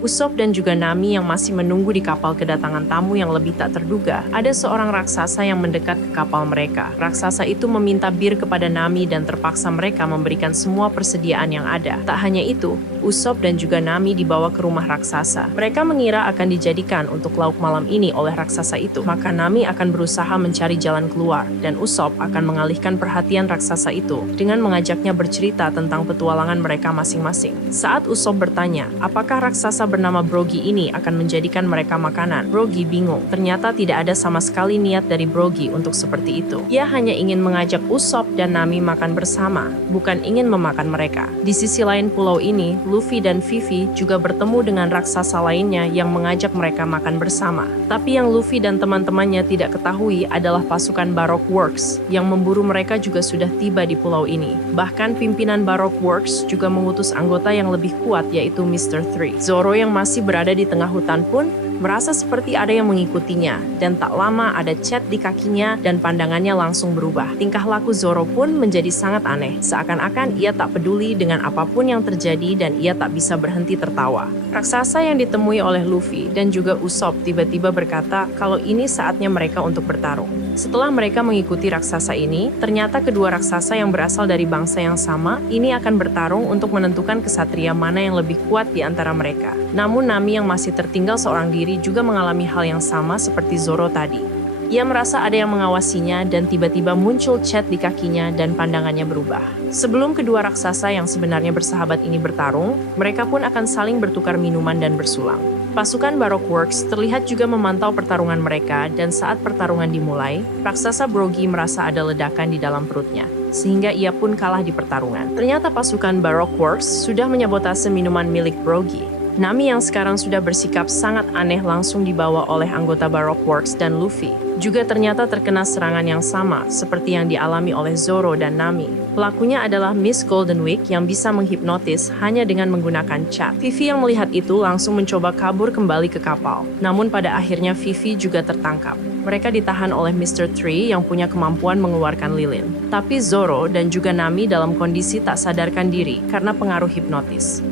Usopp dan juga Nami yang masih menunggu di kapal kedatangan tamu yang lebih tak terduga. Ada seorang raksasa yang mendekat ke kapal mereka. Raksasa itu meminta bir kepada Nami dan terpaksa mereka memberikan semua persediaan yang ada. Tak hanya itu, Usopp dan juga Nami dibawa ke rumah raksasa. Mereka mengira akan dijadikan untuk lauk malam ini oleh raksasa itu. Maka Nami akan berusaha mencari jalan keluar dan Usopp akan mengalihkan perhatian raksasa itu dengan mengajaknya bercerita tentang petualangan mereka masing-masing. Saat Usopp bertanya, apakah raksasa bernama Brogy ini akan menjadikan mereka makanan, Brogy bingung. Ternyata tidak ada sama sekali niat dari Brogy untuk seperti itu. Ia hanya ingin mengajak Usopp dan Nami makan bersama, bukan ingin memakan mereka. Di sisi lain pulau ini, Luffy dan Vivi juga bertemu dengan raksasa lainnya yang mengajak mereka makan bersama. Tapi yang Luffy dan teman-temannya tidak ketahui adalah pasukan Baroque Works yang memburu mereka juga sudah tiba di pulau ini. Bahkan pimpinan Baroque Works juga mengutus anggota yang lebih kuat yaitu Mr. 3. Zoro yang masih berada di tengah hutan pun merasa seperti ada yang mengikutinya, dan tak lama ada cat di kakinya dan pandangannya langsung berubah. Tingkah laku Zoro pun menjadi sangat aneh, seakan-akan ia tak peduli dengan apapun yang terjadi dan ia tak bisa berhenti tertawa. Raksasa yang ditemui oleh Luffy dan juga Usopp tiba-tiba berkata kalau ini saatnya mereka untuk bertarung. Setelah mereka mengikuti raksasa ini, ternyata kedua raksasa yang berasal dari bangsa yang sama ini akan bertarung untuk menentukan kesatria mana yang lebih kuat di antara mereka. Namun Nami yang masih tertinggal seorang diri juga mengalami hal yang sama seperti Zoro tadi. Ia merasa ada yang mengawasinya dan tiba-tiba muncul cat di kakinya dan pandangannya berubah. Sebelum kedua raksasa yang sebenarnya bersahabat ini bertarung, mereka pun akan saling bertukar minuman dan bersulang. Pasukan Baroque Works terlihat juga memantau pertarungan mereka dan saat pertarungan dimulai, raksasa Brogy merasa ada ledakan di dalam perutnya, sehingga ia pun kalah di pertarungan. Ternyata pasukan Baroque Works sudah menyabotase minuman milik Brogy. Nami yang sekarang sudah bersikap sangat aneh langsung dibawa oleh anggota Baroque Works dan Luffy. Juga ternyata terkena serangan yang sama seperti yang dialami oleh Zoro dan Nami. Pelakunya adalah Miss Golden Week yang bisa menghipnotis hanya dengan menggunakan cat. Vivi yang melihat itu langsung mencoba kabur kembali ke kapal. Namun pada akhirnya Vivi juga tertangkap. Mereka ditahan oleh Mr. 3 yang punya kemampuan mengeluarkan lilin. Tapi Zoro dan juga Nami dalam kondisi tak sadarkan diri karena pengaruh hipnotis.